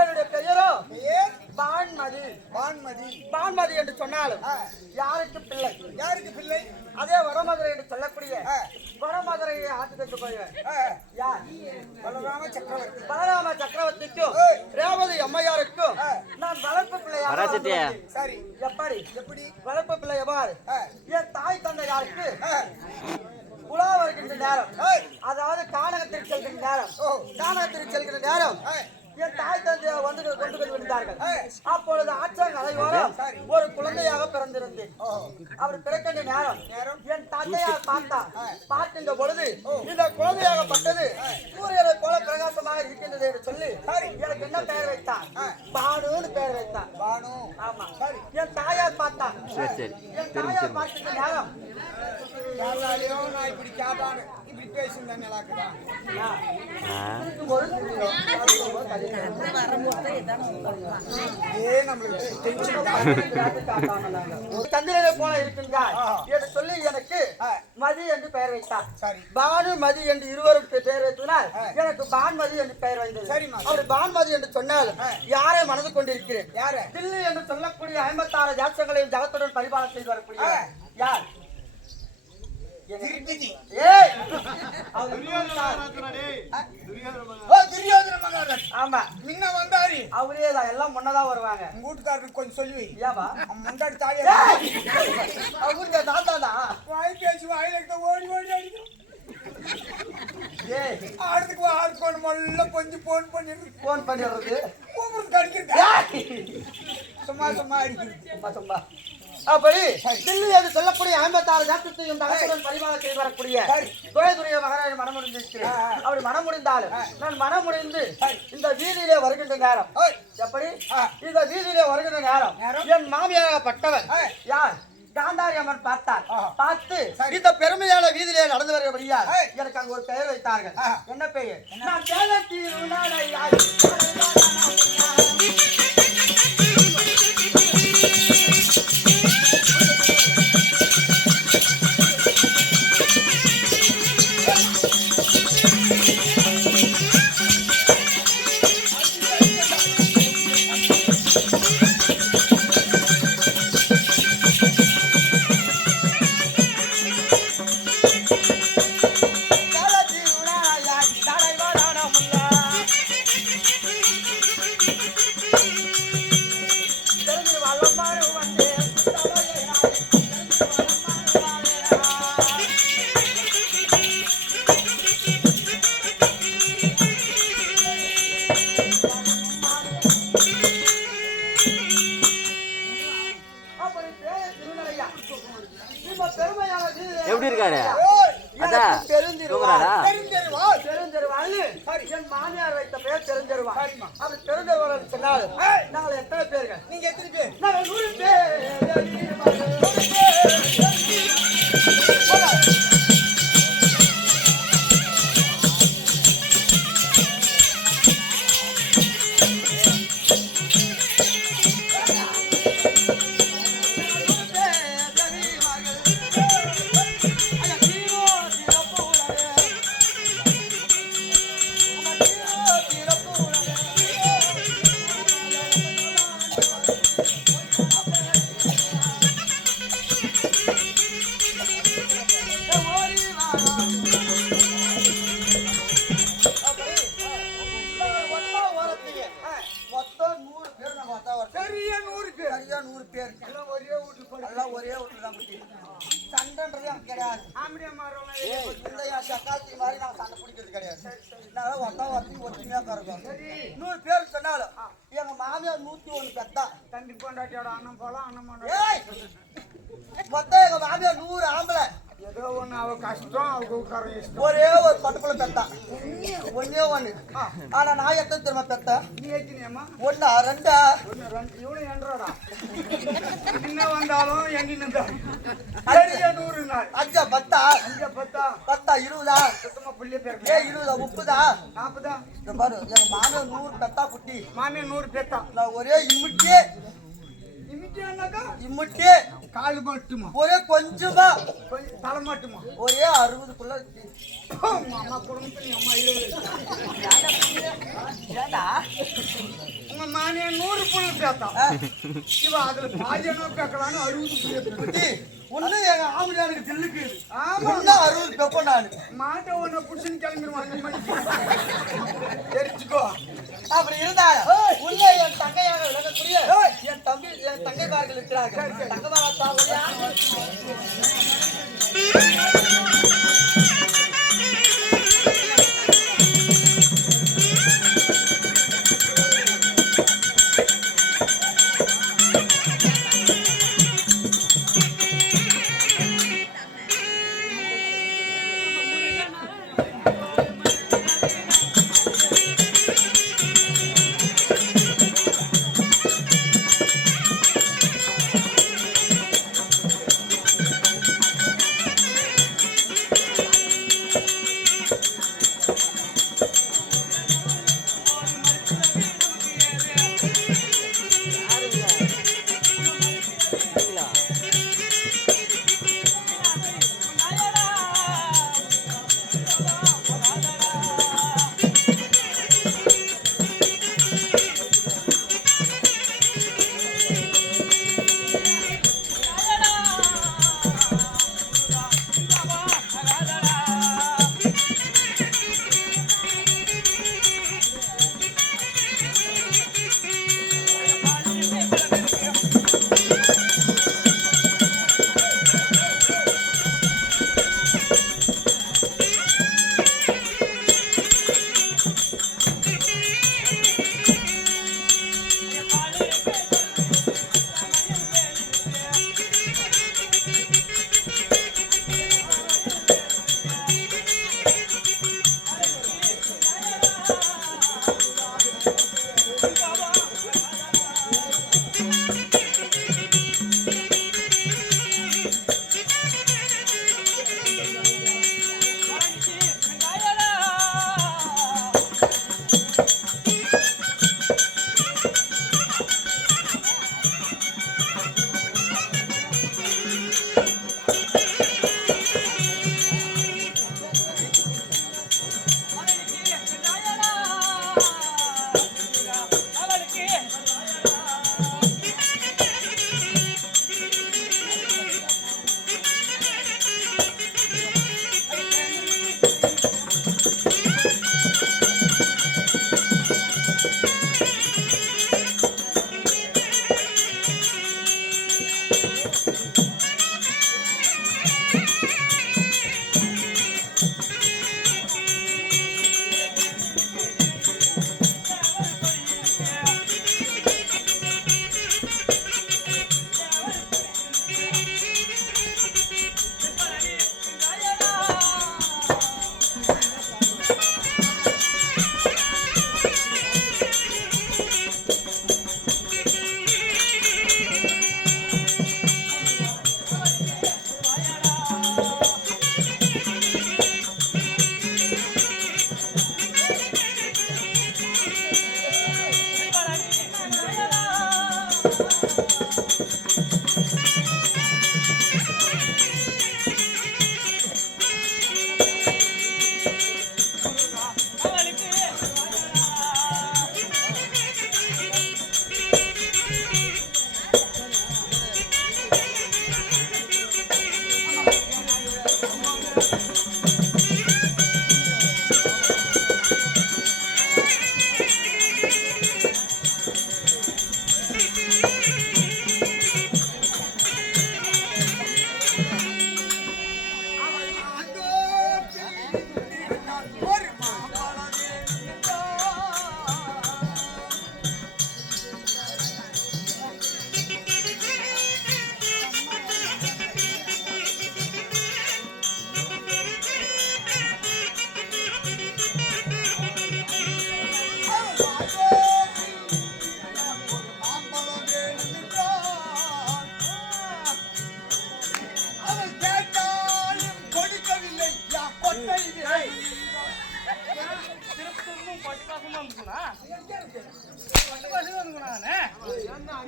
என்னுடைய பெயரோ பான்மதி. பான்மதி என்று சொன்னாலும் யாருக்கு பிள்ளை? யாருக்கு பிள்ளை? அதே வடமதுரை என்று சொல்லக்கூடிய வடமதுரையை ஆட்சி தந்து போயவர் யார்? பலராம சக்கரவர்த்தி. பலராம சக்கரவர்த்திக்கும் ரேவதி அம்மையாருக்கும் நான் வளர்ப்பு பிள்ளையா? சரி. எப்படி எப்படி வளர்ப்பு பிள்ளை எவ்வாறு? என் தாய் தந்தையாருக்கு உலா வருகின்ற நேரம், அதாவது கானகத்திற்கு செல்கின்ற நேரம், கானகத்திற்கு செல்கின்ற நேரம் என் தாய் தந்தையை வந்து கொண்டு வந்து விழுந்தார்கள். அப்பொழுது ஆற்றல் அலைவோரம் ஒரு குழந்தையாக பிறந்திருந்தேன். அவர் பிறக்கின்ற நேரம் என் தந்தையார் பார்க்கின்ற பொழுது இந்த குழந்தையாகப்பட்டது சூரியனை போல பிரகாசமாக இருக்கின்றது என்று சொல்லி எனக்கு என்ன பெயர் வைத்தார்? பானுன்னு பெயர் வைத்தார். பானு. ஆமா. என் தாயார் பார்த்தார். என் தாயார் பார்க்கின்ற நேரம் நான் இப்படி கேட்டானு இப்படி பேசுதான் நல்லாக்குதா? சந்திரனை போல இருக்கின்றார் என்று சொல்லி எனக்கு மதி என்று பெயர் வைத்தார். பானு மதி என்று இருவரும் பெயர் வைத்தனால் எனக்கு பான்மதி என்று பெயர் வைத்தது. அவர் பான்மதி என்று சொன்னால் யாரை மனது கொண்டிருக்கிறேன்? யாரு? தில்லி என்று சொல்லக்கூடிய 56 தேசங்களையும் ஜகத்துடன் பரிபாலனை செய்து வரக்கூடிய யார்? அவரேதான் எல்லாம் முன்னதான் வருவாங்க. வீட்டுக்காரருக்கு கொஞ்சம் சொல்லி ஏவா முன்னாடி தாலி அவருக்கு தாத்தாதான் வாய் பேசி வாயில ஓடி ஓடி அடிக்கும். ஆடுறதுக்கு ஆடுக்கணும் மல்ல கொஞ்சம் போன் பண்ணிடுறது அடிக்கிறது. சும்மா சும்மா அடிக்கிறது. சும்மா அப்படி தில்லி என்று சொல்லக்கூடிய 56 தேசத்தையும் தகத்துடன் பரிமாற செய்து வரக்கூடிய துறைய மகாராஜ மனம் முடிந்திருக்கிறேன். அப்படி மனம் முடிந்தாலும் நான் மனம் முடிந்து இந்த வீதியிலே வருகின்ற நேரம், எப்படி இந்த வீதியிலே வருகின்ற நேரம் என் மாமியாகப்பட்டவர் யார்? காந்தாரி அம்மன் பார்த்தார். பார்த்து இந்த பெருமையான வீதியிலே நடந்து வருகிறபடியா எனக்கு அங்கு ஒரு பெயர் வைத்தார்கள். என்ன பெயர்? நான் எப்படி இருக்காரு? மாமியார் வைத்த பெயர் தெரிஞ்சருவா. அப்படி தெரிஞ்சவர் சொன்னால் நாங்கள் எத்தனை பேர்கள்? நீங்க எத்தனை பேர்? நாங்கள் 100 பேர். ஒரே வீட்டுல தான் சண்டைன்றது எனக்கு கிடையாது. சக்காத்தி மாதிரி நான் சண்டை பிடிக்கிறது கிடையாது. ஒத்துமையா இருக்கும். 100 பேர் சொன்னாலும் எங்க மாமியார் 101 பெத்தா. தம்பி கொண்டாட்டியோட அண்ணன் போலாம் அண்ணன் மொத்தம் எங்க மாமியார் 100 ஆம்பளை. ஏதோ ஒண்ணு அவ கஷ்டம் அவங்க ஒரே ஒரு பட்டுப்புல பெத்தா. ஒன்னே ஒண்ணு. ஆனா நான் எத்தனை தெரியுமா பெத்த? நீ எத்தினியம்மா? 1 2 இவனு என்றோடா என்ன வந்தாலும் எங்கின்னு 100 நாள் 5 10 10 20 சுத்தமா புள்ளிய பேர் 20 30 40 பாரு எங்க மாமியார் 100 பெத்தா குட்டி. மாமியார் 100 பெத்தா. நான் ஒரே இமிட்டே இமிட்டியானாக்கா இம்முட்டியே கால் மட்டுமா ஒரே கொஞ்சமா கொஞ்சம் தலை மட்டுமா ஒரே 60க்குள்ள இருக்கு. அம்மா குடும்பத்துல அம்மா 20 ஏண்டா உங்க மானே 100 புள்ள பேத்தான் ஆ, இவன் அதுல பாதியானோ கேட்கலான்னு 60 புள்ள குட்டி, உன்னும் எங்க ஆம்படியானுக்கு தில்லுக்கு ஆமா இன்னும் 60 பெப்ப நானு மாட்டை ஒண்ணு புடிச்சுன்னு கிளம்பிடுவான் 5 மணிக்கு தெரிஞ்சுக்கோ அப்படி இருந்தாலும் உள்ள என் தங்கையாக விளங்கக்கூடிய என் தம்பி என் தங்கைமார்கள் இருக்கிறார்கள் தங்கமாக தாவலியா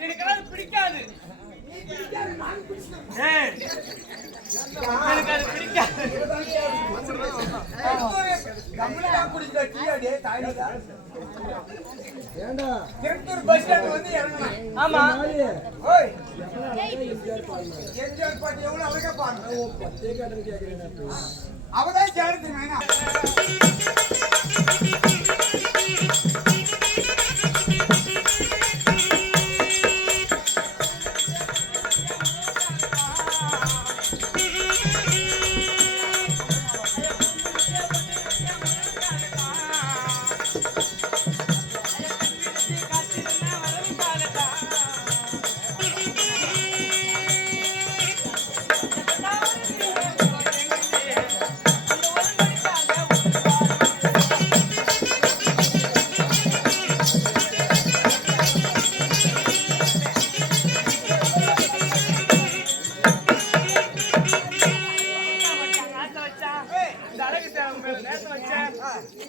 எனக்கு பிடிக்காது. எனக்கு அது பிடிக்காது. திருப்பூர் பஸ் ஸ்டாண்ட் வந்து இறங்கணும். ஆமா ஓய் எம்ஜிஆர் பாட்டு எவ்வளவு அழகா பாருங்க. அவதான் சேர்த்து வேணா.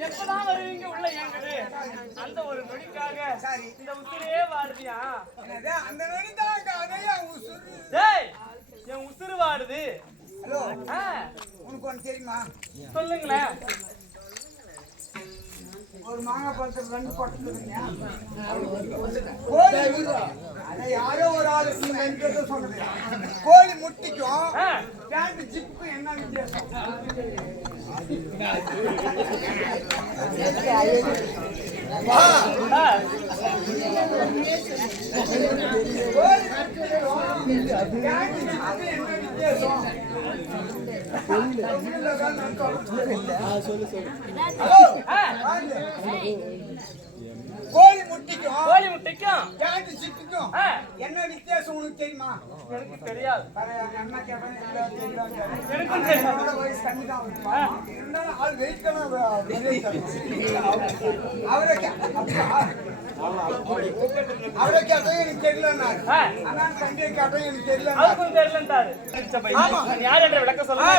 எப்பதான் வருவீங்க உள்ள ஏங்குது அந்த ஒரு நொடிக்காக இந்த உசுரே வாடுதியா? அந்த நொடிதான் அதையா உசுறு. டேய் என் உசுறு வாடுது. ஹலோ உனக்கு ஒன்று தெரியுமா? சொல்லுங்களேன். ஒரு மாங்காய் பழத்தில் 2 பட்டு கோழி அதை யாரோ ஒரு ஆளு நீங்க 2 பேரும் சொன்னது. கோழி முட்டிக்கும் பேண்ட் ஜிப்புக்கும் என்ன வித்தியாசம்? கோழி முட்டிக்கும் பேண்ட் ஜிப்புக்கும் என்ன வித்தியாசம் உனக்கு தெரியுமா? எனக்கு தெரியாது. அண்ணா கேட்டேன் எனக்கும் தெரியாது. வயசு கம்மி தான் இருந்தாலும் ஆள் வெயிட் அவரை கேட்டோம் எனக்கு தெரியல. அண்ணா தம்பியை கேட்டோம் எனக்கு தெரியல. அதுக்கும் தெரியலன்றாரு. யார் என்ற விளக்க சொல்லுங்க.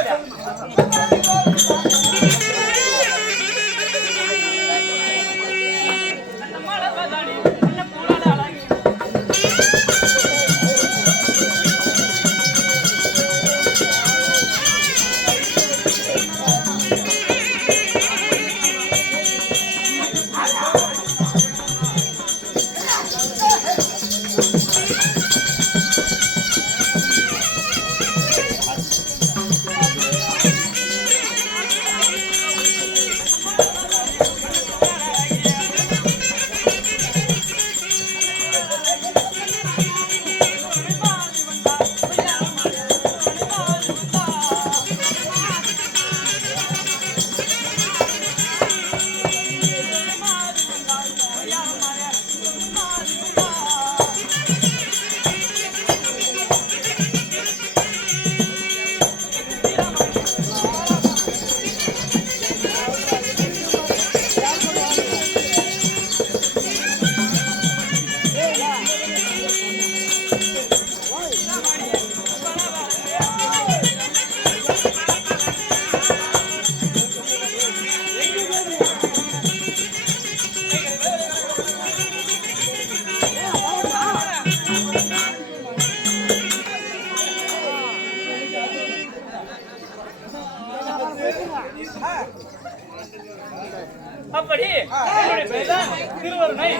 அப்படி என்னுடைய பேர் தான் திருவருணை.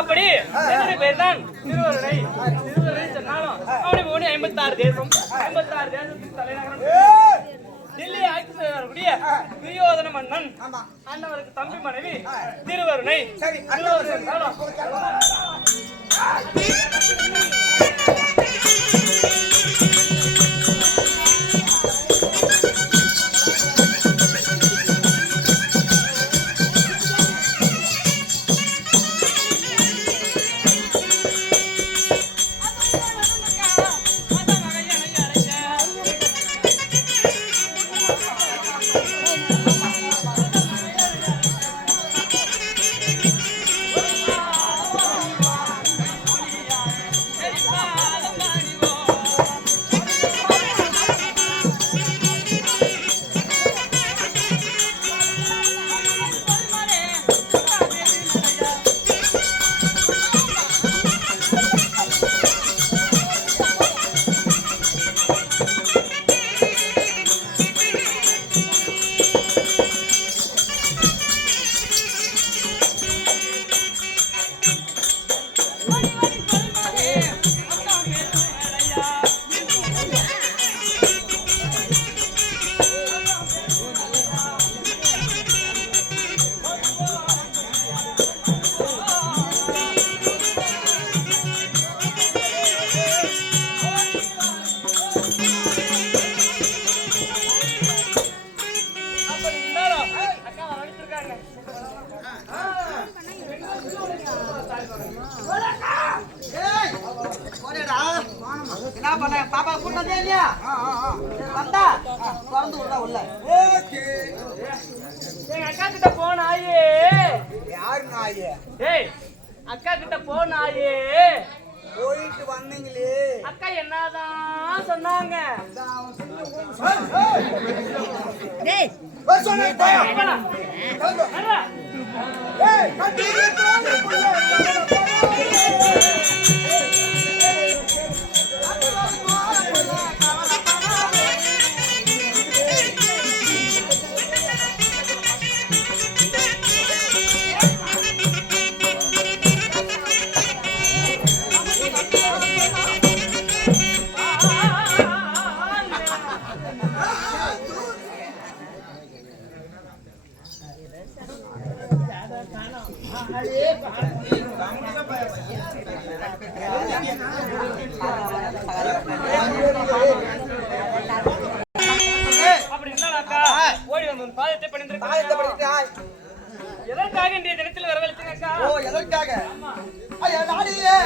அப்படி என்னுடைய பேர் தான் திருவருணை. திருவருணை சொன்னாலும் அவனை போனி 56 தேசம் 56 தேசத்தின் தலைநகரம் டெல்லி ஆட்சி செய்யக்கூடிய துரியோதன மன்னன் அண்ணவருக்கு தம்பி மனைவி திருவருணை. வந்தே இல்லையா வந்தா திறந்து விடா உள்ள. ஓகே. எங்க அக்கா கிட்ட போனாயே. யாரு நாயே? ஏய் அக்கா கிட்ட போனாயே. போயிட்டு வந்தீங்களே. அக்கா என்னதான் சொன்னாங்க? டேய் சொன்னே போயா. வரா. ஏய் கட்டி அப்படி இருந்தாக்கா ஓடி வந்து பாதத்தை தாயத்தை பண்ணிருக்காங்க. படிக்கிறாய். எதற்காக இன்றைய தினத்தில் வரவழைச்சீங்க அக்கா? ஓ எதற்காக? ஐயா நாடியே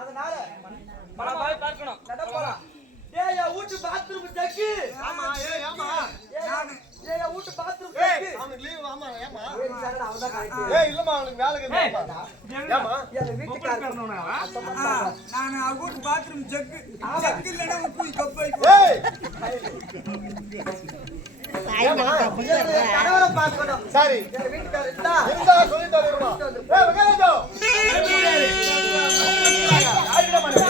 அதனால மனமாய் பார்க்கணும். நடப்பலாம். ஏய் வீட்டு பாத்ரூம் ஜக்கு. ஆமா ஏய் ஆமா. ஏய் வீட்டு பாத்ரூம் ஜக்கு. அவனுக்கு லீவ் ஆமா ஏமா. அவன் தான் கரெக்ட். ஏய் இல்லம்மா அவனுக்கு வேலை இருக்குமா. ஏமா. என் வீட்டுக்காரர் நான் வீட்டு பாத்ரூம் ஜக்கு ஜக்கு இல்லனா உப்பு கப்பை. ஏய் கணவரை பார்க்கணும். சரி என் வீட்டுக்காரர் இருந்தா இருந்தா சொல்லிட்டு வருமா. ஏய் வெங்கடோ. யாரிடம் பண்ணு.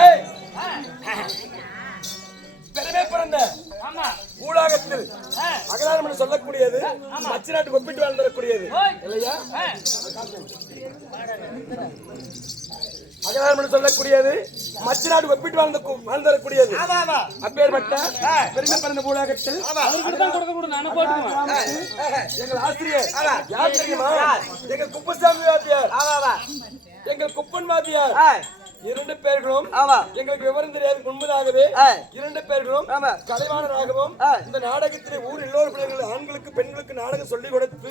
ஏய் பெருமை பிறந்த ஆமா. ஊடகத்தில் அகராரம் என்று சொல்லக்கூடியது மச்ச நாட்டுக்கு ஒப்பிட்டு வாழ்ந்தரக்கூடியது இல்லையா? அகராரம் என்று சொல்லக்கூடியது மச்ச நாட்டுக்கு ஒப்பிட்டு வாழ்ந்தரக்கூடியது. அப்பேற்பட்ட பெருமை பிறந்த ஊடகத்தில் அவருக்கு தான் கொடுக்க கூடாது. நானும் போட்டுக்குவேன். எங்கள் ஆசிரியர் யார் தெரியுமா? எங்கள் குப்பசாமி வாத்தியார், எங்கள் குப்பன் வாத்தியார் இரண்டு பேர்களும் எங்களுக்கு விவரம் தெரியாது முன்பதாகவே இரண்டு பேர்களும் கலைவாணராகவும் இந்த நாடகத்திலே ஊர் எல்லோரும் பிள்ளைகள் ஆண்களுக்கு பெண்களுக்கு நாடகம் சொல்லிக் கொடுத்து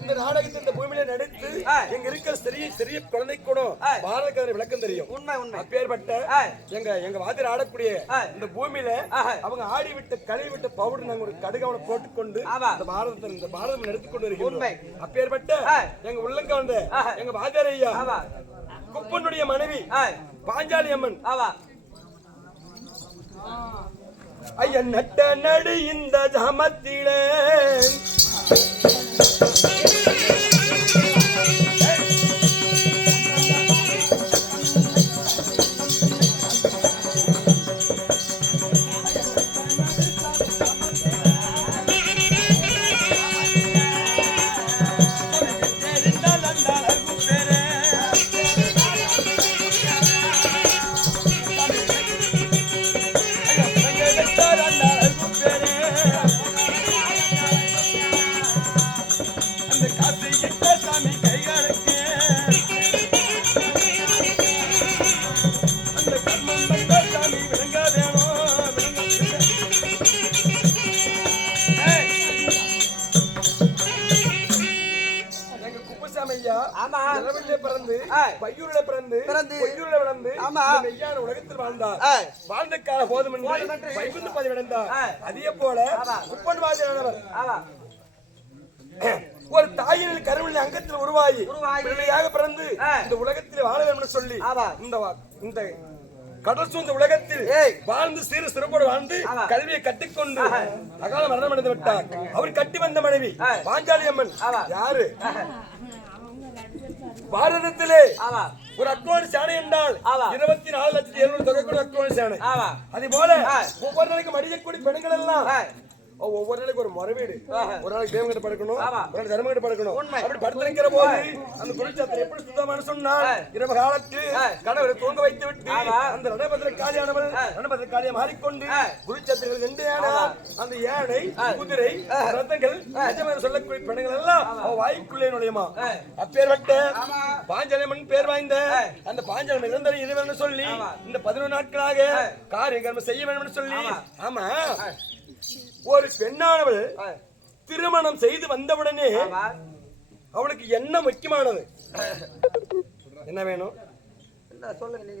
இந்த நாடகத்தை இந்த பூமியில நடித்து எங்க இருக்கிற சிறிய சிறிய குழந்தை கூட பாரதக்காரர் விளக்கம் தெரியும். அப்பேற்பட்ட எங்க வாத்தியார் ஆடக்கூடிய இந்த பூமியில அவங்க ஆடி விட்டு கழுவி விட்ட பவுடர் நாங்க ஒரு கடுகவனை போட்டுக்கொண்டு இந்த பாரதம் எடுத்துக்கொண்டு வருகிறோம். அப்பேற்பட்ட எங்க உள்ளங்க வந்த எங்க வாத்தியார் ஐயா குப்பனுடைய மனைவி பாஞ்சாலி அம்மன் ஐயன் நட்ட நடு இந்த ஜாமத்திலே குப்புசாமி ஐயா ஆமா. இரவிலே பிறந்து பையூரிலே பிறந்து பொய்யூரிலே வளர்ந்து ஆமா. இந்த மெய்யான உலகத்தில் வாழ்ந்தார். வாழ்ந்த கால போதுமென்று வைகுந்த பதவி அடைந்தார். அதே போல குப்பன் வாதியானவர் ஒரு தாயின் கருவின் அங்கத்தில் உருவாகி பிள்ளையாக பிறந்து இந்த உலகத்தில் வாழ வேண்டும் என்று சொல்லி இந்த கடல் சூழ்ந்த உலகத்தில் வாழ்ந்து சீர சிறப்போடு வாழ்ந்து கல்வியை கட்டிக்கொண்டு அகால மரணம் அடைந்து விட்டார். அவர் கட்டி வந்த மனைவி பாஞ்சாலி அம்மன் யாரு? பாரதத்திலே ஒரு அக்ரோனி சாணை என்றால் 24,700,000 தொகை கூட அக்ரோனி சாணை. அதே போல ஒவ்வொரு நாளைக்கு மடியக்கூடிய பெண்கள் எல்லாம் ஒவ்வொரு நாளைக்கு ஒரு முறைவீடு, ஒரு நாளைக்கு தேவன் கிட்ட படுக்கணும், ஒரு நாள் தர்மம் கிட்ட படுக்கணும். அப்படி படுத்திருக்கிற போது அந்த குருச்சாத்திரம் எப்படி சுத்தமான சொன்னால் இரவு காலத்தில் கணவரை தூங்க வைத்து விட்டு அந்த ரணபத்திரக்காளியானவள் ரணபத்திரக்காளியை மாறிக்கொண்டு குருச்சாத்திரங்கள் 2 யானை, அந்த யானை குதிரை ரத்தங்கள் சொல்லக்கூடிய பெண்கள் எல்லாம் வாய்க்குள்ளே நுழையுமா. அப்பேற்பட்ட பாஞ்சாலியம்மன் பேர் வாய்ந்த அந்த பாஞ்சாலம் இறந்தரை இறைவன் சொல்லி இந்த 11 நாட்களாக காரியம் கர்மம் செய்ய வேண்டும் என்று சொல்லி ஆமா ஒரு பெண்ணானவள் திருமணம் செய்து வந்தவுடனே அவளுக்கு என்ன முக்கியமானது? என்ன வேணும்?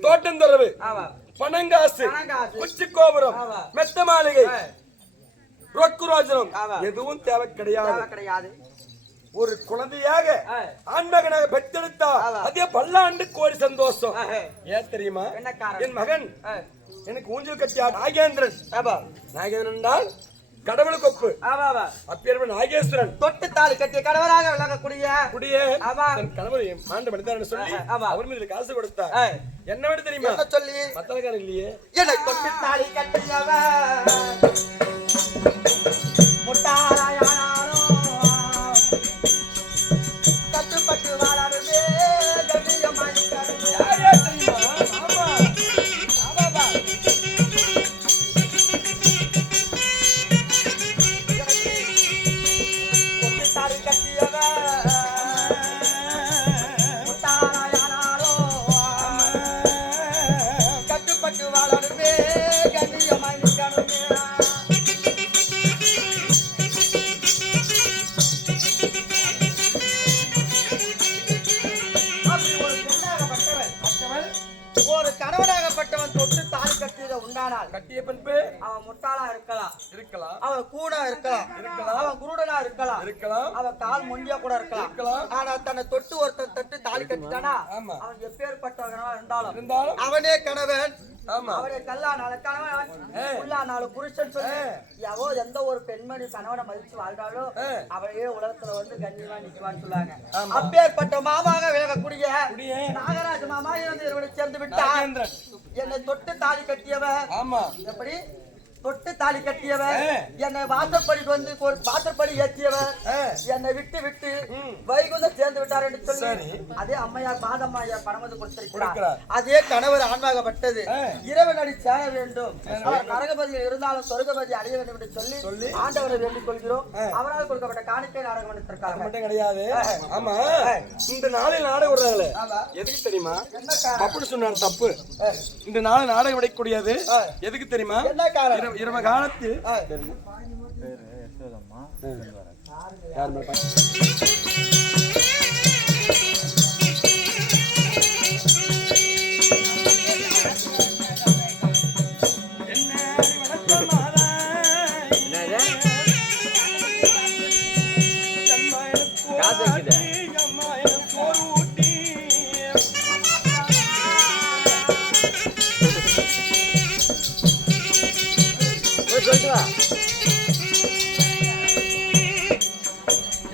தோட்டம் தொடர்பு, பணங்காசு, உச்சி கோபுரம், மெத்த மாளிகை, ரொக்குரோஜனம் எதுவும் தேவை கிடையாது. ஒரு குழந்தையாக ஆண்மகனாக பெற்றெடுத்தா அதே பல்லாண்டு கோடி சந்தோஷம். ஏன் தெரியுமா? என் மகன் எனக்கு ஊஞ்சல் கட்டியா நாகேந்திரன். நாகேந்திரன் என்றால் கடவுளுக்கு ஒப்பு. அப்பேற்பட்ட நாகேஸ்வரன் தொட்டு தாலி கட்டிய கடவுளாக விளங்கக்கூடிய கணவர் ஆண்டு மனிதன் சொல்லி அவர் மீது காசு கொடுத்தார். என்ன வேணும் தெரியுமா? சொல்லி மத்தளக்காரன் இல்லையே. என்னை தொட்டு தாலி கட்டியவன் முட்டாளாயானாலும் கட்டுப்பட்டு வாழாருமே கண்ணியமாய் யாரே தெரியுமா? ஆமா கட்டிய பின்பு அவன் முட்டாளா இருக்கலாம், அவன் கூட இருக்கலாம், அவன் குருடனா இருக்கலாம், அவன் கால் முண்டியா கூட இருக்கலாம். ஆனா தன்னை தொட்டு ஒருத்தன் தொட்டு தாலி கட்டிட்டானா அவன் எப்பேற்பட்டவனா இருந்தாலும் அவனே கணவன். அவரே கல்லானால கணவன், உள்ளானால புருஷன் சொல்லி எவோ எந்த ஒரு பெண்மணி கணவனை மதிச்சு வாழ்ந்தாலும் அவளையே உலகத்துல வந்து கண்ணியமா நிக்குவான்னு சொல்லாங்க. அப்பேற்பட்ட மாமாக விலகக்கூடிய நாகராஜ மாமா இருந்து இருவரை சேர்ந்து விட்டான். என்னை தொட்டு தாலி கட்டியவன் எப்படி தொட்டு தாலி கட்டியவன், என்னை வாசற்படி ஏற்றியவன், என்னை விட்டு வைகுந்தம் சேர்ந்து விட்டார் என்று சொல்லி அதே அம்மையார் மாதம்மையா பணமது கொடுத்திருக்கிறார். அதே கணவர் ஆன்மாகப்பட்டது இரவு நடி சேர வேண்டும், அவர் நரகபதியில் இருந்தாலும் சொர்க்கபதி அடைய வேண்டும் என்று சொல்லி ஆண்டவரை வேண்டிக் கொள்கிறோம். அவரால் கொடுக்கப்பட்ட காணிக்கை நாடகம் எடுத்திருக்காங்க. மட்டும் கிடையாது. ஆமா இந்த நாளில் நாடகம் விடுறாங்களே எதுக்கு தெரியுமா? அப்படி சொன்னார் தப்பு. இந்த நாள் நாடகம் விடக்கூடியது எதுக்கு தெரியுமா? இரவு காலத்தில்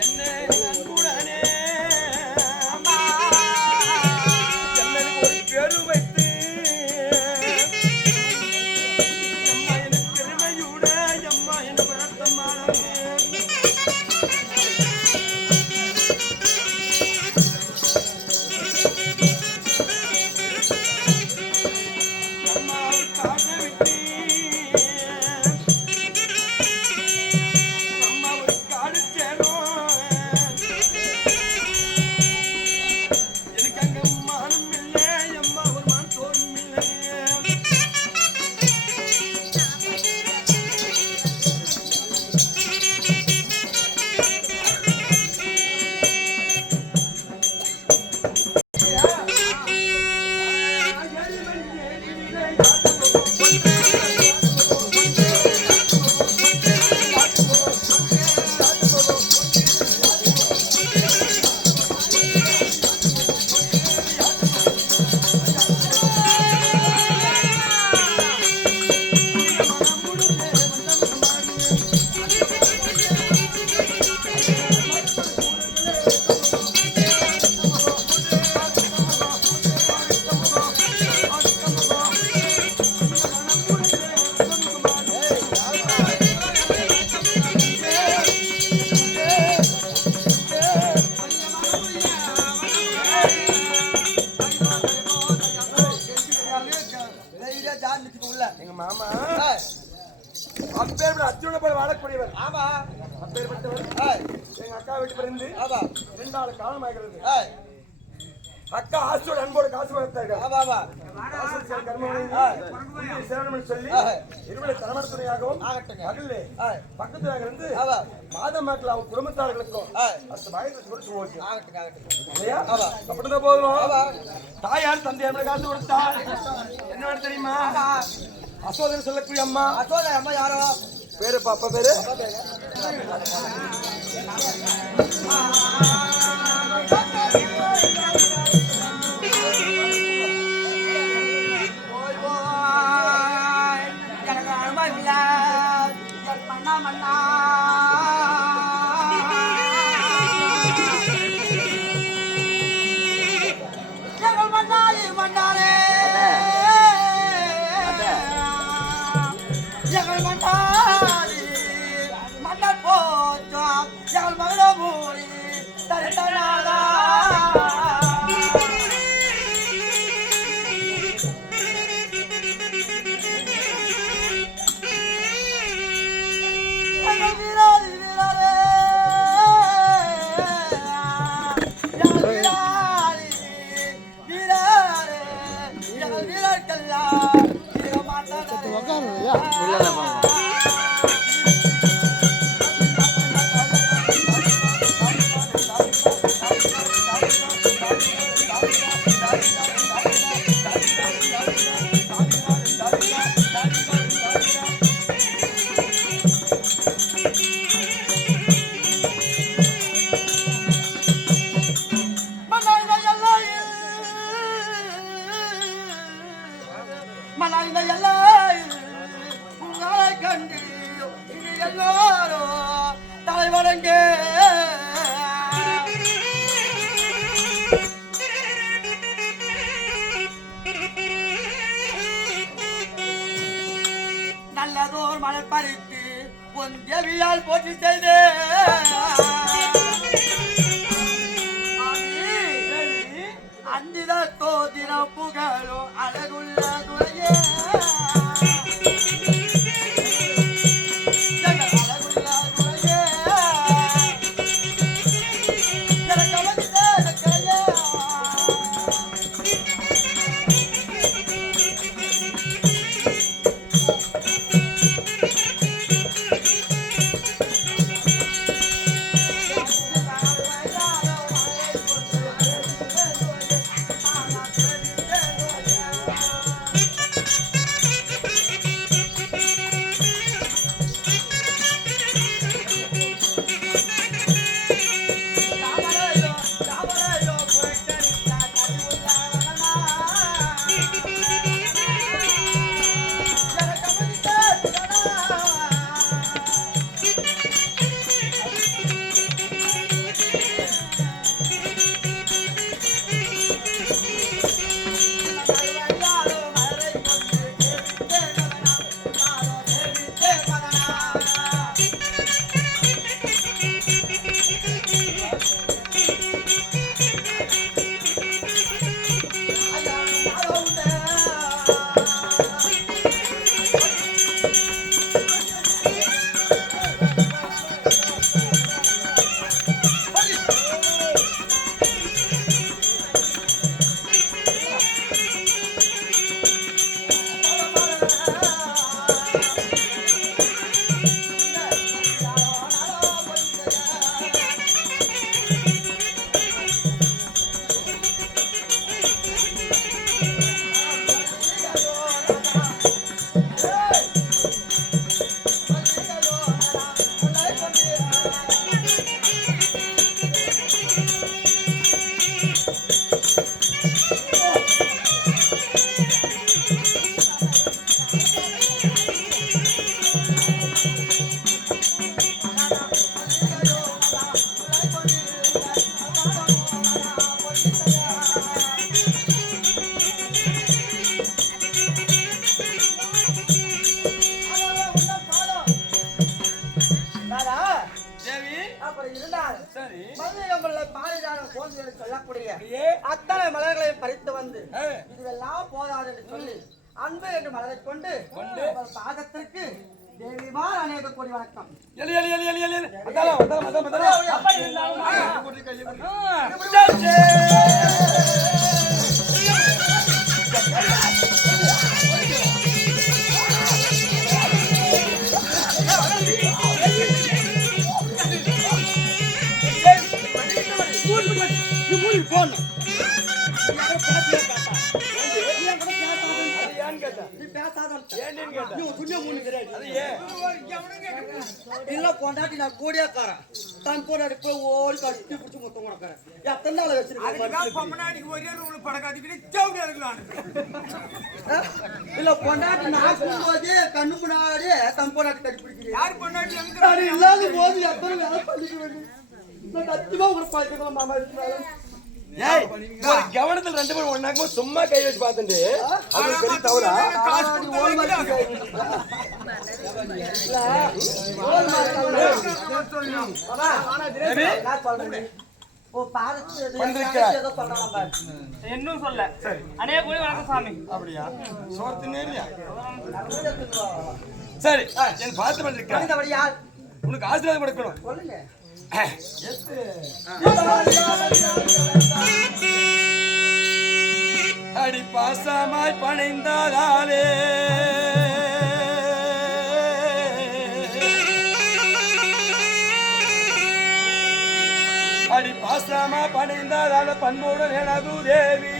என்ன அன்புடனே மாமா அப்பேற்பட்ட அர்ஜுன போல வாழக்கூடியவர். ஆமா அப்பேற்பட்டவர் எங்க அக்கா வீட்டு பிறந்து 2 நாள் காலம் ஆகிறது. அக்கா ஆசோட அன்போடு காசு வளர்த்தாங்க. சொல்லி இருவரை தலைமத்துறையாகவும் மகளே பக்கத்துல இருந்து மாதமாட்டில் அவங்க குடும்பத்தார்களுக்கும் அப்படிதான் போதும். தாயார் தந்தையார் காசு கொடுத்தா என்ன வேணும் தெரியுமா? அசோதனை சொல்லக்கூடிய அம்மா. அசோதனை அம்மா யாரோ பேரு பாப்பா பேரு நல்லதோர் மலர் பறித்து உன் தேவியால் போற்றி செய்து அந்தித தோதிர புகழோ அழகுள்ள துறையே சொல்லக்கூடிய அத்தனை மலர்களை பறித்து வந்து இதெல்லாம் போதாது என்று சொல்லி அன்பு என்று மலரை கொண்டு உங்கள் பாதத்திற்கு தேவிமார் அநேக கோடி வணக்கம். எலி எலி எலி எலி எலி வந்தாலும் அப்படி இருந்தாலும் இல்ல கொண்டாட்டி நான் கூடியாக்காரன் தன் போராடி போய் ஓடி கட்டி பிடிச்சி மொத்தம் கொடுக்கறேன். எத்தனை நாள் இல்ல பொண்டாட்டி நான் போது கண்ணு முன்னாடி தன் போராட்டி கட்டி பிடிக்கிறேன் இல்லாத போது எத்தனை வேலை பண்ணிக்க வேண்டிய சத்தியமா ஒரு பாய்க்கலாம் மாமா இருக்கிறாங்க. ஒரு கவனத்தில் ரெண்டு பேரும் ஒன்னாக்கும் சும்மா கை வச்சு பார்த்துட்டு அது பெரிய தவறா இன்னும் சொல்ல அநேக கோடி வணக்கம் சாமி. அப்படியா சோர்த்துனே இல்லையா சரி என் பார்த்து பண்ணிருக்கேன் உனக்கு ஆசீர்வாதம் கொடுக்கணும் சொல்லுங்க. அடி பாசமாய் பணிந்தாலே அடி பாசமா பணிந்தாலே பண்போடு எனது தேவி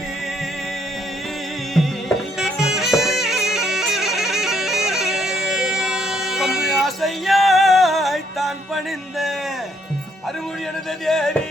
பண்பு ஆசையாய் தான் பணிந்த அருமுடி எனது தேவி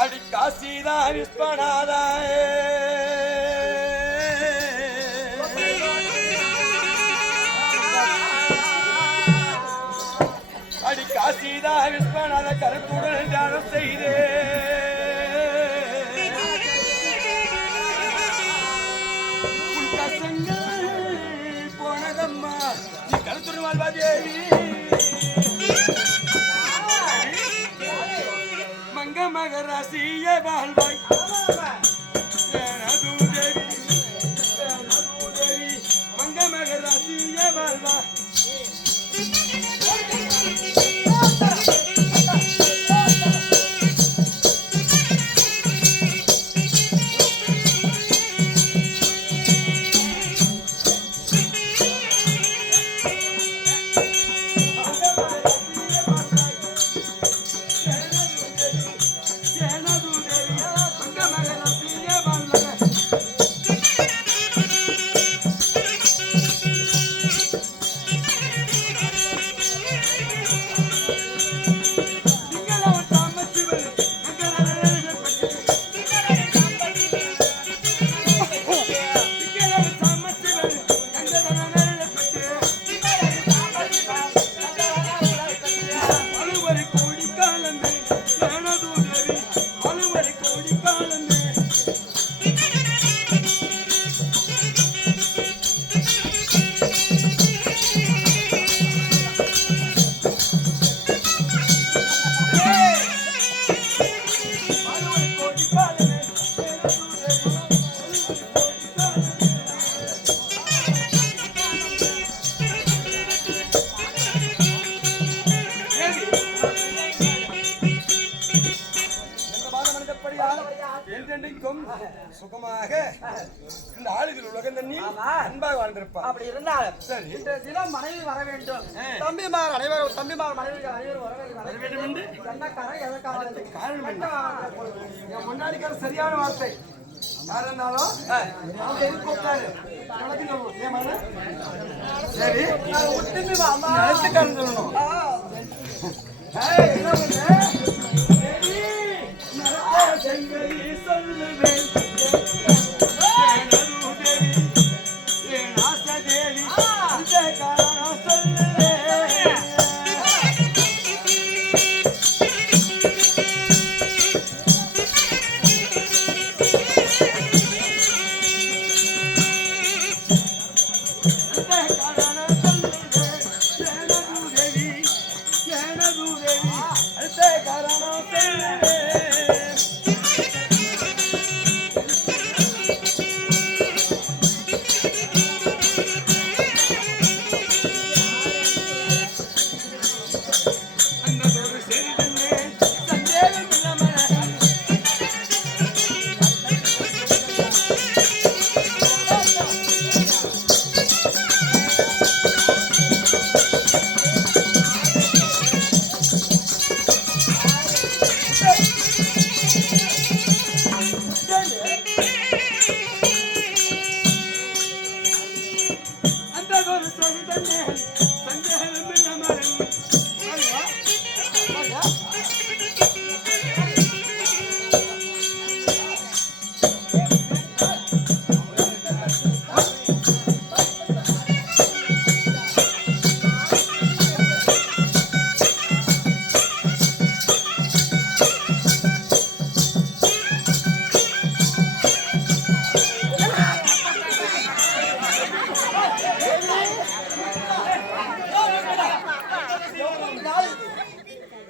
அடி காசிதா விஸ்வநாதா அடி காசிதா விஸ்வநாத கருத்துடன் தியானம் செய்தே கசங்கள் போனதம்மா நீ கருத்துடன் வாழ்வா தேவி மங்க மகராசிய வாழ்வாய் மங்க மகராசிய வாழ்வாய் சுகமாக இந்த ஆளுகள் உலகம் தண்ணி அன்பாக வாழ்ந்திருப்பார். அப்படி இருந்தாலும் சரி இன்றைய தினம் மனைவி வர வேண்டும். தம்பிமார் அனைவரும் தம்பிமார் மனைவிகள் அனைவரும் வர வேண்டும் என்று என்ன காரணம் எதற்காக காரணம் என்ன? என் முன்னாடிக்கார சரியான வார்த்தை யார் இருந்தாலும் அவங்க எதுக்கு கூப்பிட்டாரு சரி நடத்துக்காரன் சொல்லணும். சொல்லுவேன்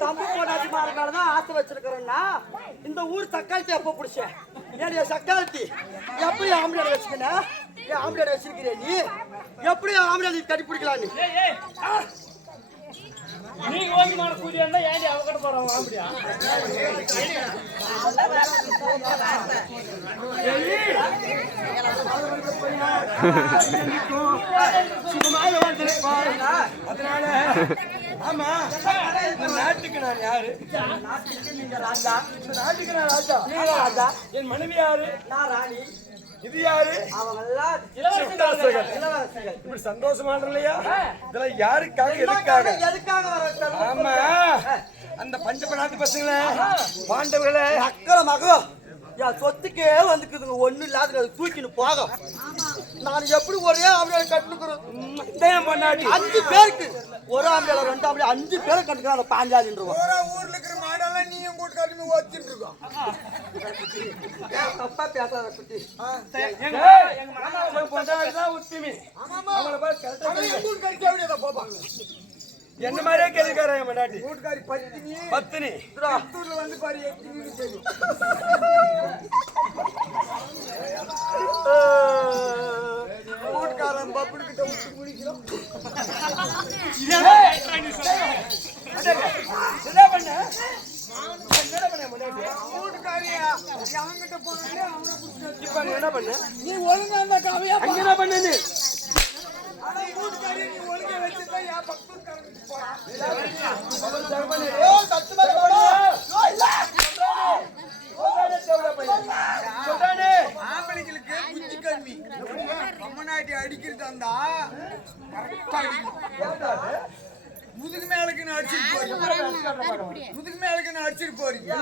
தம்பு பொண்டாட்டி மேலதான் ஆசை வச்சிருக்கிறேன்னா இந்த ஊர் தக்காளி எப்ப பிடிச்சேன் ஏன் சக்காலத்தி எப்படி ஆம்பளை வச்சுக்கணும் ஏன் ஆம்பளை வச்சிருக்கிறே நீ எப்படி ஆம்பளை நீ கட்டி பிடிக்கலாம் நீ நீங்க ஓகமான கூலியா இருந்தா ஏன்டி அவகிட்ட போறவங்க அப்படியா அதனால ஆமா இந்த நாட்டுக்கு நான் யாரு? நாட்டுக்கு நீங்க ராஜா, இந்த நாட்டுக்கு நான் ராஜா. நீங்க ராஜா, என் மனைவி யாரு? நான் ராணி. இது யாரு? அவங்க எல்லாம் இளவரசர்கள். இளவரசர்கள். இப்படி சந்தோஷமா இல்லையா? இதெல்லாம் யாருக்காக எதுக்காக? எதுக்காக வர ஆமா அந்த பஞ்சபநாட்டு பசங்கள பாண்டவர்களே அக்கற மகம் என் சொத்துக்கே வந்துக்குதுங்க ஒண்ணு இல்லாத தூக்கின்னு போக நான் எப்படி ஒரே ஆம்பளை கட்டுக்கிறேன் பொண்டாட்டி 5 பேருக்கு ஒரு ஆம்பளை 2 ஆம்பளை 5 பேரை கட்டுக்கிறான் பாஞ்சாலின்றோம் ஊர்ல இருக்கிற மாடெல்லாம் நீயும் கூட்டுக்காரமே ஓத்திட்டு இருக்கோம். தப்பா பேசாத குட்டி எங்க மாமா பொண்டாட்டி தான் உத்திமி. அவங்கள பாரு கரெக்டா கூட்டுக்காரி எப்படியா போப்பா? என்ன மாதிரியே கேட்கிறாங்க பொண்டாட்டி. கூட்டுக்காரி பத்தினி பத்தூர்ல வந்து பாரு எத்தனை தெரியும். கூட்டுக்காரன் பப்புடு கிட்ட விட்டு முடிக்கிறோம். என்ன பண்ண பொண்டாட்டி? கூட்டுக்காரியா அவன்கிட்ட போனே அவனை புடிச்சு இப்ப நீ என்ன பண்ண? நீ ஒழுங்கா இருந்தா காவியா அங்க என்ன பண்ண நீ? ஆனா கூட்டுக்காரி நீ ஒழுங்கா வச்சிருந்தா யா பத்தூர்காரனுக்கு போறா. ஓ சத்துமா போடா ஆம்பளைங்களுக்கு புத்தி கம்மி. அம்மநாட்டி அடிக்கிறது இருந்தா கரெக்டா அடிக்கணும். முதுகு மேலுக்கு அடிச்சிட்டு போறீங்க. முதுகு மேலுக்கு அடிச்சிட்டு போறீங்க.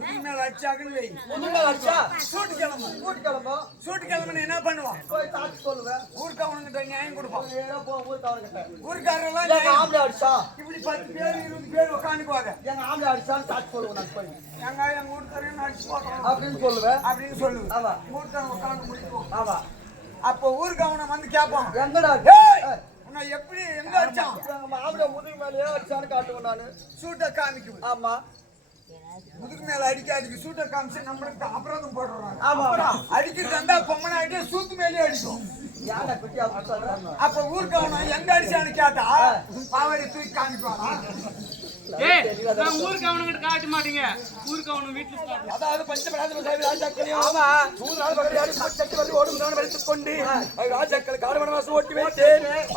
முதுகு மேல அடிச்சாக்குன்னு வை. முதுகுல அடிச்சா சூட்டு கிளம்பும். கூட்டி கிளம்பும் சூட்டு கிளம்புன்னு என்ன பண்ணுவான்? போய் சாட்சி சொல்லுவேன் ஊருக்கு அவனுக்கிட்ட நியாயம் கொடுப்பான். நேரா போ ஊருக்கு அவர்கிட்ட ஊருக்காரெல்லாம் எங்க நியாயம். ஆம்பளை அடிச்சா இப்படி 10 பேர் 20 பேர் உட்காந்துக்குவாங்க. எங்க ஆம்பளை அடிச்சான்னு சாட்சி சொல்லுவேன் நான் போய் எங்க வீட்டுக்காரன் அடிச்சு போடுறோம் அப்படின்னு சொல்லுவேன் அப்படின்னு சொல்லுவேன். ஆமா. வீட்டுக்காரன் உட்காந்து முடிக்கும். ஆமா அப்போ ஊருக்கு அவனை வந்து கேட்பான், எங்கடா ஏய், உன்னை எப்படி எங்க அடிச்சான்? எங்க ஆம்பளை முதுகு மேலேயே அடிச்சான்னு காட்டுவேன் நானு சூட்டை காமிக்கும். ஆமா முதுகு மேல அடிக்காதுக்கு சூட்டை காமிச்சு நம்மளுக்கு அபராதம் போடுறாங்க. ஆமா ஆமா அடிக்கிறது இருந்தா பொம்மனை அடி சூத்து மேலேயே அடிக்கும். யாரை குட்டி அப்படி சொல்றாங்க அப்ப ஊருக்கு அவனை எங்க அடிச்சான்னு கேட்டா பாவடி தூக்கி காமிப்பானா? ஏய் நான் ஊருக்கு அவனுங்கிட்ட காட்ட மாட்டீங்க ஊருக்கு அவனு வீட்டுல காட்டு அதாவது பஞ்சபநாத ராஜாக்களையும் ஆமா 100 நாள் பகலியாடி சட்டி வந்து ஓடும் நான் வளைத்துக் கொண்டு ராஜாக்கள் காடுவன வாசம் ஓட்டி வைத்து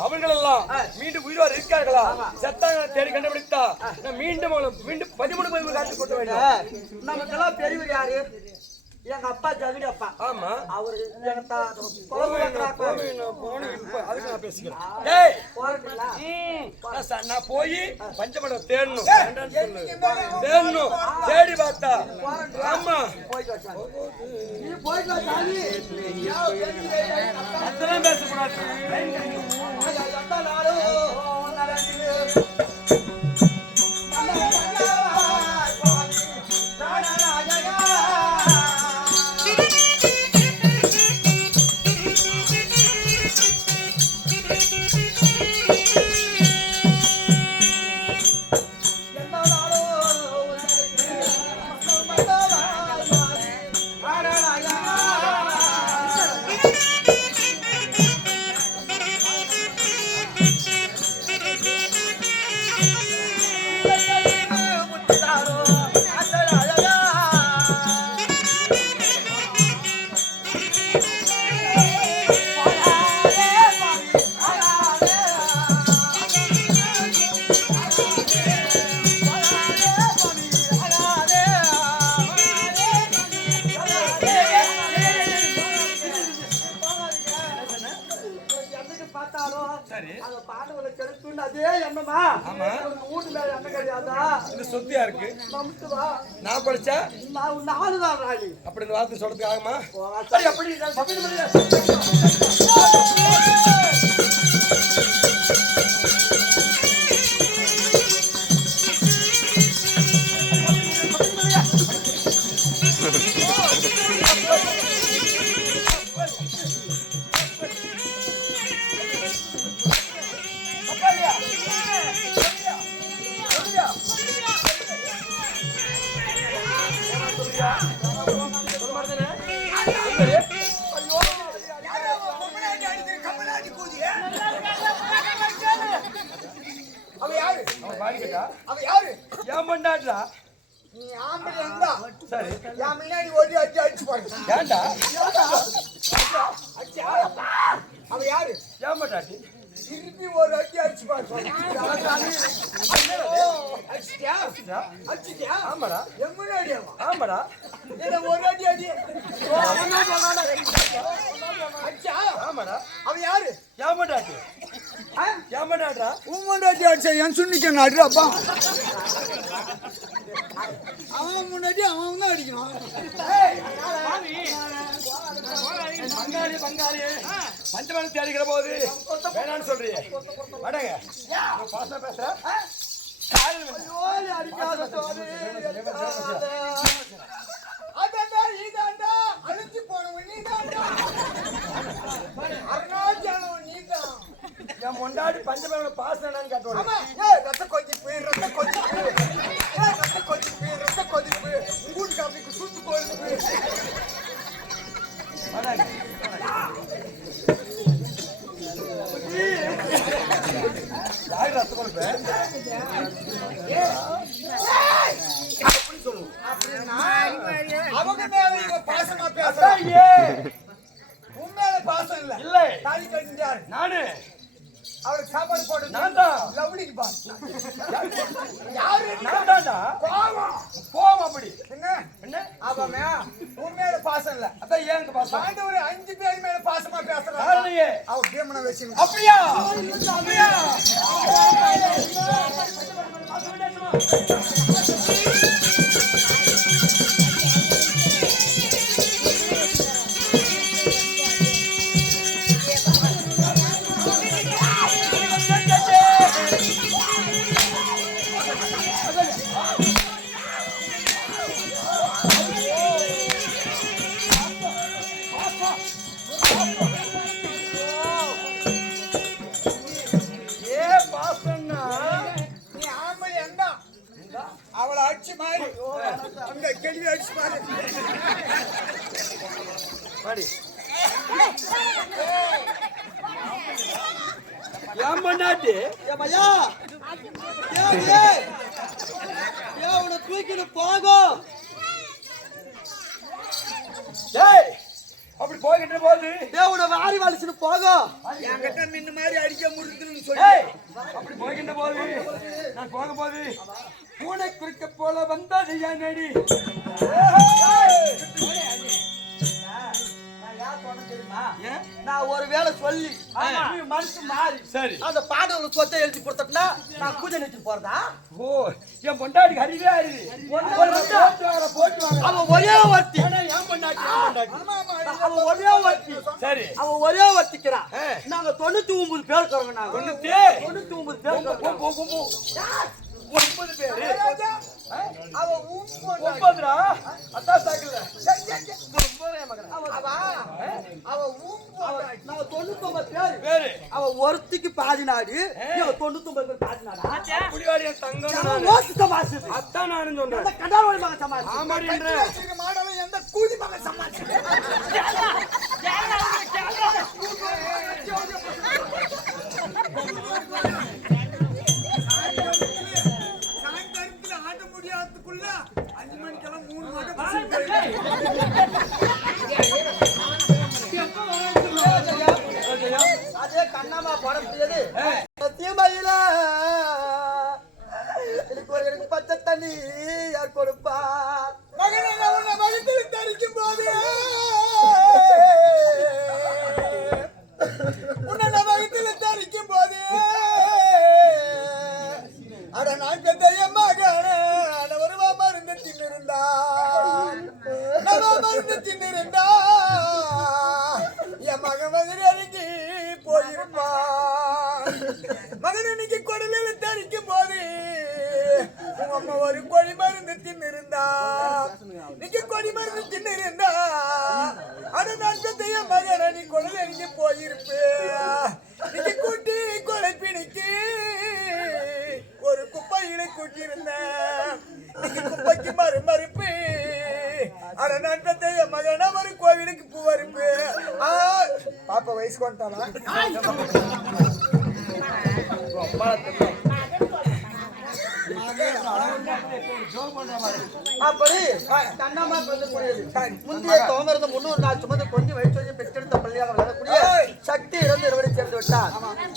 அவர்கள் எல்லாம் மீண்டும் உயிரோடு இருக்கார்களா செத்தாங்க தேடி கண்டுபிடித்தா நான் மீண்டும் 13 பேர் காட்டி கொடுக்க வேண்டும். நமக்கெல்லாம் பெரியவர் யாரு எங்க அப்பா ஜவிடி அப்பா ஆமா அவரு எங்க அதுக்கு நான் பேசிக்கிறேன். ஏய் போறீங்களா நான் போய் பஞ்சபடம் தேடணும் வேண்டாம்னு சொல்லு. தேடணும் தேடி பார்த்தா ஆமா போயிட்டு வச்சாங்க நீ போயிட்டு வா சாமி அதெல்லாம் பேசக்கூடாது. எந்த நாளும் நடக்குது பார்த்தாலும் அந்த பாண்டவர்களை கெடுத்துன்னு அதே எண்ணமா ஆமா. உனக்கு வீட்டு மேல என்ன கிடையாதா? இந்த சொத்தியா இருக்கு. நமக்கு வா. நான் படிச்சா நான் 4 தான் ராணி. அப்படி இந்த வார்த்தை சொல்றதுக்கு ஆகுமா? சரி அப்படி நான் சபையில முடியாது. அவ யாரு? அவன் பாடி கேட்டா அவ யாரு? ஏன் பண்ணாடா? நீ ஆம்பளை இருந்தா சரி என் முன்னாடி ஓடி அடிச்சு பாருங்க. ஏன்டா? அடிச்சா? அவ யாரு? ஏன் பண்ணாட்டி? திருப்பி ஒரு அடிச்சு பாருங்க. அடிச்சிட்டியா? அடிச்சிட்டியா? ஆமாடா என் முன்னாடி அவன். ஆமாடா இதை ஒரு அடி அடி. அடிச்சா? ஆமாடா. அவ யாரு? ஏன் பண்ணாட்டி? ஏன் பண்ணாடா? உன் முன்னாடி அடிச்சா என் சுண்ணிக்க நடுறப்பா. அவன் முன்னாடி அவன் தான் அடிக்கணும். பங்காளி பங்காளி பஞ்சமணி தேடிக்கிற போது வேணான்னு சொல்றியே வடங்க பாசா பேசுற அடிக்காத சோறு. அதாண்டா இதாண்டா அழிஞ்சு போனவன் நீதாண்டா. அருணாச்சலம் நீதான். என் முன்னாடி பஞ்சமணி பாசனான்னு கேட்டோம். ஆமா. ஏய் ரத்த கொதிப்பு ரத்த கொதிப்பு. ஏய் ரத்த கொதிப்பு ரத்த கொதிப்பு. உங்கூட்டு காப்பிக்கு சுத்து கொதிப்பு. வடங்க யார் ரத்த கொழுப்பு? அப்படின்னா அவங்க மேல இவ பாசமா பேசுறா. அத்தாயே உன் மேல பாசம் இல்ல. இல்லை தாலி கட்டிட்டாரு. நானு அவருக்கு சாப்பாடு போட்டு நான் தான் லவ்லிக்கு பாஸ். யாரு? நான் தான்டா பாவம். போவோம் அப்படி என்ன? என்ன அவன் உன் மேல பாசம் இல்ல. அதான் ஏங்க பாசம் ஆண்டவர் 5 பேர் மேல பாசமா பேசுறான். காரணியே அவ பீமனை வச்சு அப்படியா அப்படியா நீ ஆம்பளை எண்டா அவளை அடிச்சு மாறி அந்த கேள்வி அடிச்சு மாறி பாடி ஏன் பண்ணாட்டி ஏமையா உன தூக்கிட்டு போகும். ஏய் அப்படி போய்கிட்ட போது உன வாரி வலிச்சுட்டு போகும். என்கிட்ட மின்ன மாதிரி அடிக்க முடியுதுன்னு ஏய் சொல்லி அப்படி போய்கின்ற போது நான் போக போது பூனை குறிக்க போல வந்தது என் நடி நான் ஒரு வேளை சொல்லி நீ மனசு மாறி சரி அந்த பாடல சொத்தை எழுதி கொடுத்தா நான் பூஜை நிறுத்தி போறதா? ஓ என் பொண்டாட்டிக்கு அறிவே அறிவு போட்டு வாங்க அவன் ஒரே ஒருத்தி. ஏன் பொண்டாட்டி அவன் ஒரே ஒருத்தி. சரி அவன் ஒரே ஒருத்திக்கிறான். நாங்க 99 பேர் இருக்கிறோங்க. நாங்க 99 பேர் இருக்கிறோம். 9 பேரு அவ ஒன்பதுடா அதான் சாக்கல அவ நாங்க 99 பேர். பேரு அவ ஒருத்திக்கு பாதி நாடு, இவன் 99 பேர் பாதி நாடா? புடிவாடி என் தங்கம் அவன் மோச சமாசு. அதான் நானும் சொல்றேன் அந்த கடாவளி மகன் சமாசு. ஆமாடின்ற மாடலும் எந்த கூலி மகன் சமாளிச்சு ஆட்ட முடியாததுக்குள்ள 5 மணிக்கெல்லாம் 3 அதே கண்ணாமா போட முடியாது. சத்தியமாயில எனக்கு பச்சை தண்ணி யார் கொடுப்பா? மகனை உன்னை மகத்தில் தரிக்கும் போது உன்னை மகத்தில் தரிக்கும் போது அட நான் பெரிய மகனே வருவா மருந்து தின்னிருந்தான் மருந்து தின்னிருந்தான் என் மகன் மகன் இறங்கி போயிருப்பான் மகன் இன்னைக்கு குடலில் தரிக்கும் போது உங்க அம்மா ஒரு கொடி மருந்து தின்னிருந்தா நீங்க கொடி மருந்து தின்னிருந்தா அட நான் பெரிய மகன் நீ குடல் இறங்கி போயிருப்பேன் நீங்க கூட்டி கொலை பிணிக்கு ஒரு குப்பையில கூட்டியிருந்தேன் நீங்க குப்பைக்கு மறுப்பு அட நான் பெரிய மகனா ஒரு கோவிலுக்கு பூவருப்பு பாப்பா வயசு கொண்டாளா அப்படி கண்ணம்மா சொல்லக்கூடியது முந்தைய தோமரது 300 நாள் சுமந்து கொஞ்சம் வயசு வச்சு பெற்றெடுத்த பள்ளியாக விளையாடக்கூடிய சக்தி இறந்து இருவரை சேர்ந்து விட்டார்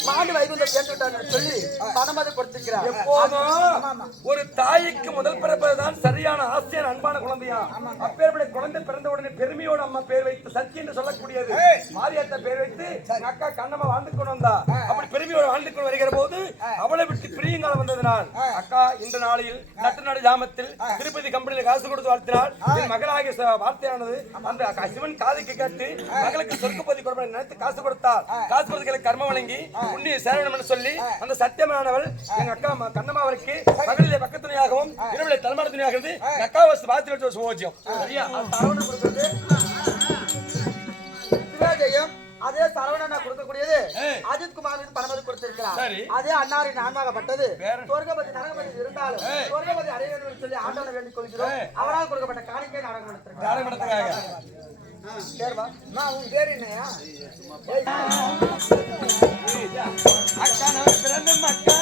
மாண்டு வைகுந்தம் சேர்ந்து விட்டார் என்று சொல்லி பணமது கொடுத்திருக்கிறார். எப்போதும் ஒரு தாய்க்கு முதல் பிறப்பதுதான் சரியான ஆசையான அன்பான குழந்தையா. அப்பேற்பட்ட குழந்தை பிறந்த உடனே பெருமையோட அம்மா பேர் வைத்து சக்தி என்று சொல்லக்கூடியது மாரியாத்தா பேர் வைத்து அக்கா கண்ணம்மா வாழ்ந்து கொண்டு வந்தா. அப்படி பெருமையோடு வாழ்ந்து கொண்டு வருகிற போது அவளை விட்டு பிரியுங்காலம் வந்ததனால் அக்கா இந்த நாளில் நட்டுநாடு ஜாமத்தில் திருப்பதி கம்பெனியில் காசு கொடுத்து வாழ்த்தினாள். என் மகளாகிய வார்த்தையானது அந்த சிவன் காதுக்கு கேட்டு மகளுக்கு சொர்க்கப்பதி கொடுப்பதை நினைத்து காசு கொடுத்தாள். காசு கொடுத்து கர்மம் வழங்கி புண்ணிய சேரணும் சொல்லி அந்த சத்தியமானவள் எங்க அக்கா கண்ணம்மாவிற்கு மகளிலே பக்கத்துணையாகவும் இரவிலே தலைமாட துணையாகிறது அக்கா வசதி பார்த்து சுவோஜியம் சரியா. சிவாஜயம் அதே சரவணனா கொடுக்கக்கூடியது அஜித் குமார் பணமது கொடுத்திருக்கிறார். அதே அன்னாரின் ஆன்மாகப்பட்டது சொர்க்கபதி நரகபதி இருந்தாலும் சொர்க்கபதி அடைய வேண்டும் என்று சொல்லி ஆண்டவனை வேண்டிக் கொள்கிறோம். அவரால் கொடுக்கப்பட்ட காணிக்கை நாடகம் எடுத்திருக்கிறார். பேர்வா நான் உன் பேர் என்னையா அக்கா நான் பிறந்த மக்கா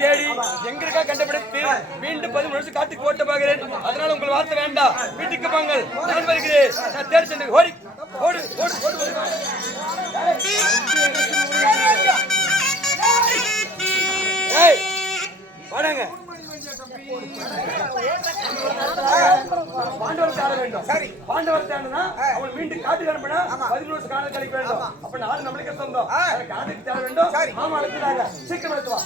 தேடி எங்கிருக்கா கண்டுபிடித்து மீண்டும் 10 வருஷம் காட்டுக்கு ஓட்ட பாக்கிறேன். அதனால உங்கள் வார்த்தை வேண்டாம். வீட்டுக்கு பாங்கள். நான் வருகிறேன். நான் தேடி சென்று ஓடி ஓடு ஓடு ஓடு ஏய் வாடங்க பாண்டவரத்தை ஆட வேண்டும். சரி பாண்டவரத்தை ஆடுனா அவள் மீண்டும் காட்டுக்கு அனுப்பினா 10 வருஷம் காலம் கழிக்க வேண்டும். அப்ப நாடு நம்மளுக்கு சொந்தம். காட்டுக்கு தேட வேண்டும். மாமா அனுப்பினாங்க. சீக்கிரம் எடுத்து வா.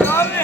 அதாவது